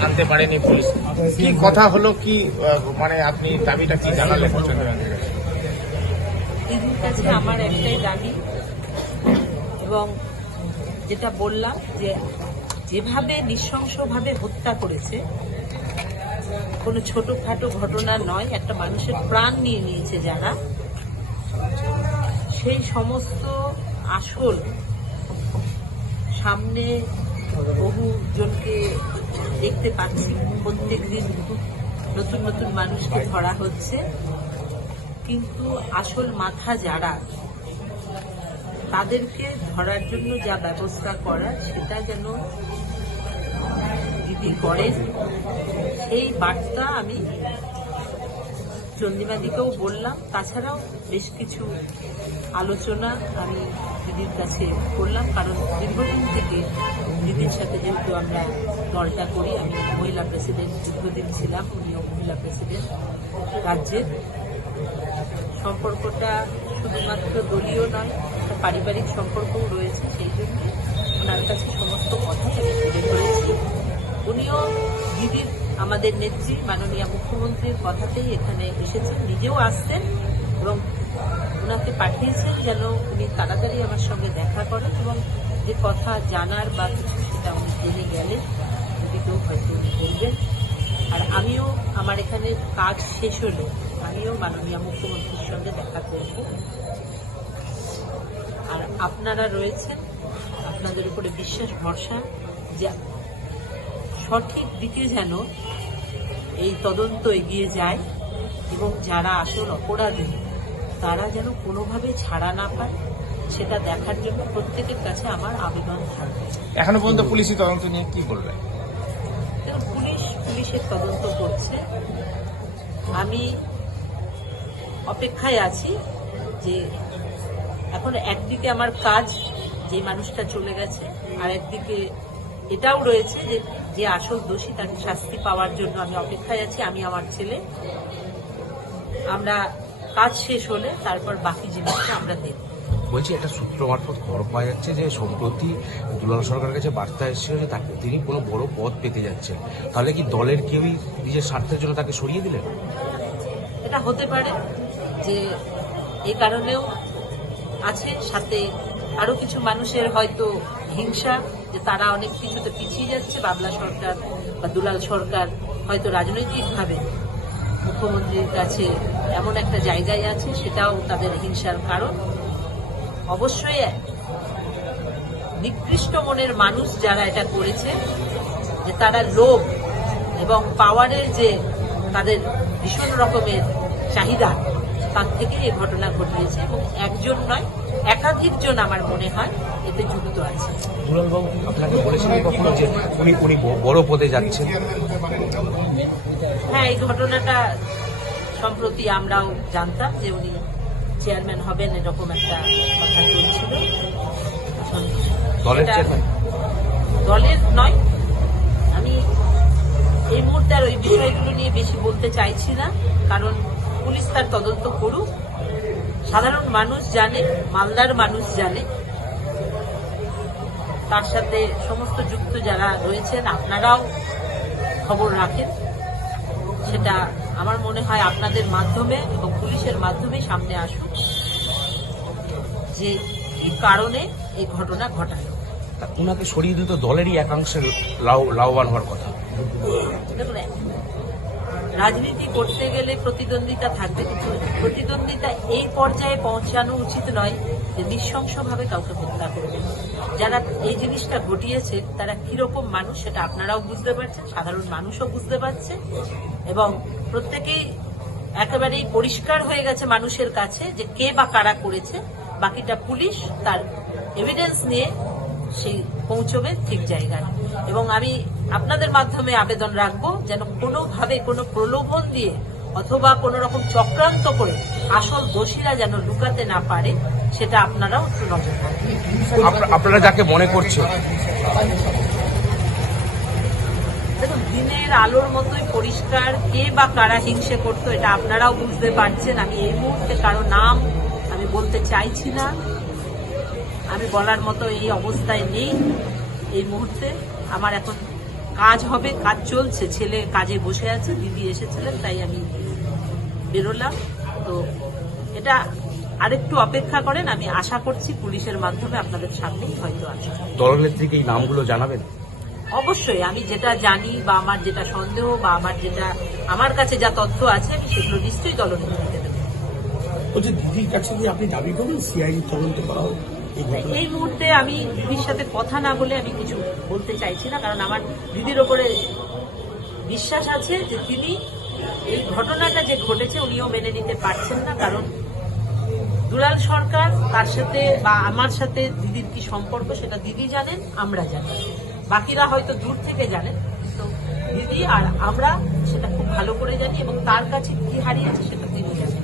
আনতে পারেনি পুলিশ। কি কথা হলো? কি মানে আপনি দাবিটা কি জানালেন চন্দ্রকান্তের কাছে দিদির কাছে আমার একটাই দাবি এবং যেটা বললাম যে যেভাবে নৃশংসভাবে হত্যা করেছে কোনো ছোটখাটো ঘটনা নয় একটা মানুষের প্রাণ নিয়ে নিয়েছে যারা সেই সমস্ত আসল সামনে বহু জনকে দেখতে পাচ্ছি। প্রত্যেক দিন নতুন নতুন মানুষকে ধরা হচ্ছে। কিন্তু আসল মাথা যারা, তাদেরকে ধরার জন্য যা ব্যবস্থা করা সেটা যেন দিদি করেন, সেই বার্তা আমি চন্দিমাদিকেও বললাম। তাছাড়াও বেশ কিছু আলোচনা আমি দিদির কাছে করলাম, কারণ দীর্ঘদিন থেকে দিদির সাথে যেহেতু আমরা দলটা করি, আমি মহিলা প্রেসিডেন্ট, দীর্ঘদিন ছিলাম, উনিও মহিলা প্রেসিডেন্ট রাজ্যের। সম্পর্কটা শুধুমাত্র দলীয় নয় পারিবারিক সম্পর্কও রয়েছে, সেই জন্য ওনার কাছে সমস্ত কথা তুলে ধরেছি। উনিও দিদির আমাদের নেত্রী মাননীয় মুখ্যমন্ত্রীর কথাতেই এখানে এসেছেন, নিজেও আসতেন এবং ওনাকে পাঠিয়েছেন যেন উনি তাড়াতাড়ি আমার সঙ্গে দেখা করেন এবং যে কথা জানার বা কিছু সেটা উনি জেনে গেলেন দিদিকেও হয়তো উনি বলবেন। আর আমিও আমার এখানে কাজ শেষ হলে, আমিও মাননীয় মুখ্যমন্ত্রীর সঙ্গে দেখা করব। আর আপনারা রয়েছেন, আপনাদের উপরে বিশ্বাস ভরসা যে সঠিক দিকে যেন এই তদন্ত এগিয়ে যায় এবং যারা আসল অপরাধী তারা যেন কোনোভাবে ছাড়া না পায় সেটা দেখার জন্য প্রত্যেকের কাছে আমার আবেদন থাকবে। এখনও পর্যন্ত পুলিশি তদন্ত নিয়ে কি বলবেন দেখুন, পুলিশ পুলিশের তদন্ত করছে। আমি অপেক্ষায় আছি যে এখন একদিকে আমার কাজ যে মানুষটা চলে গেছে আর একদিকে এটাও রয়েছে যে যে আসল দোষী তাকে শাস্তি পাওয়ার জন্য আমি অপেক্ষায় আছি আমি আমার ছেলে। আমরা কাজ শেষ হলে তারপর বাকি জিনিসটা আমরা দেখব। বলছি একটা সূত্র মারফত খবর পাওয়া যাচ্ছে যে সম্প্রতি দুলাল সরকারের কাছে বার্তা এসেছিল যে তাকে তিনি কোনো বড় পদ পেতে যাচ্ছেন। তাহলে কি দলের কেউই নিজের স্বার্থের জন্য তাকে সরিয়ে দিলেন? এটা হতে পারে যে এ কারণেও আছে সাথে আরও কিছু মানুষের হয়তো হিংসা। যে তারা অনেক কিছুতে পিছিয়ে যাচ্ছে, বাবলা সরকার বা দুলাল সরকার হয়তো রাজনৈতিকভাবে মুখ্যমন্ত্রীর কাছে এমন একটা জায়গায় আছে, সেটাও তাদের হিংসার কারণ। অবশ্যই নিকৃষ্ট মনের মানুষ যারা এটা করেছে, যে তারা লোভ এবং পাওয়ারের যে তাদের ভীষণ রকমের চাহিদা, তার থেকে এই ঘটনা ঘটিয়েছে এবং একজন নয় একাধিক জন আমার মনে হয় এতে যুক্ত আছে। দুলালবাবু কি আপনাকে বলেছিলেন কখনো যে উনি উনি বড় পদে যাচ্ছেন? হ্যাঁ এই ঘটনাটা সম্প্রতি আমরাও জানতাম যে উনি চেয়ারম্যান হবেন এরকম একটা কথা চলছিল। দলের নয়। আমি এই মুহূর্তে আর ওই বিষয়গুলো নিয়ে বেশি বলতে চাইছি না কারণ পুলিশ তার তদন্ত করুক। সাধারণ মানুষ জানে মালদার মানুষ জানে। তার সাথে সমস্ত যুক্ত যারা রয়েছেন আপনারাও খবর রাখেন। সেটা আমার মনে হয় আপনাদের মাধ্যমে এবং পুলিশের মাধ্যমে সামনে আসুক যে কি কারণে এই ঘটনা ঘটালো তা ওনাকে সরিয়ে দিতে দলেরই একাংশের লাভ লাভবান হওয়ার কথা। দেখুন রাজনীতি করতে গেলে প্রতিদ্বন্দ্বিতা থাকবে কিন্তু প্রতিদ্বন্দ্বিতা এই পর্যায়ে পৌঁছানো উচিত নয় যে নৃশংসভাবে কাউকে হত্যা করবে। যারা এই জিনিসটা ঘটিয়েছে, তারা কীরকম মানুষ সেটা আপনারাও বুঝতে পারছেন, সাধারণ মানুষও বুঝতে পারছে এবং প্রত্যেকেই একেবারেই পরিষ্কার হয়ে গেছে মানুষের কাছে যে কে বা কারা করেছে। বাকিটা পুলিশ তার এভিডেন্স নিয়ে সেই পৌঁছবে ঠিক জায়গায়। এবং আমি আপনাদের মাধ্যমে আবেদন রাখব যেন কোনোভাবে কোনো প্রলোভন দিয়ে অথবা কোনো রকম চক্রান্ত করে আসল দোষীরা যেন লুকাতে না পারে সেটা আপনারাও একটু নজর আপনারা যাকে মনে করছেন। দেখুন দিনের আলোর মতোই পরিষ্কার কে বা কারা হিংসে করতো এটা আপনারাও বুঝতে পারছেন। আমি এই মুহূর্তে কারও নাম আমি বলতে চাইছি না। আমি বলার মতো এই অবস্থায় নেই এই মুহূর্তে। আমার এখন কাজ হবে কাজ চলছে। ছেলে কাজে বসে আছে দিদি এসেছিলেন তাই আমি বেরোলাম। তো এটা আরেকটু অপেক্ষা করেন আমি আশা করছি পুলিশের মাধ্যমে আপনাদের সামনেই হয়তো আসবে দলনেত্রীকে এই নামগুলো জানাবেন? অবশ্যই আমি যেটা জানি বা আমার যেটা সন্দেহ বা আমার যেটা আমার কাছে যা তথ্য আছে আমি সেগুলো নিশ্চয়ই দলনেত্রীকে দেবো। দিদির কাছে আপনি দাবি করবেন সিআইডি তদন্ত করা হোক। এই মুহূর্তে আমি দিদির সাথে কথা না বলে আমি কিছু বলতে চাইছি না, কারণ আমার দিদির ওপরে বিশ্বাস আছে যে তিনি এই ঘটনাটা যে ঘটেছে উনিও মেনে নিতে পারছেন না, কারণ দুলাল সরকার তার সাথে বা আমার সাথে দিদির কি সম্পর্ক সেটা দিদি জানেন, আমরা জানি। বাকিরা হয়তো দূর থেকে জানেন তো দিদি আর আমরা সেটা খুব ভালো করে জানি এবং তার কাছে কি হারিয়েছে সেটা তিনি জানেন।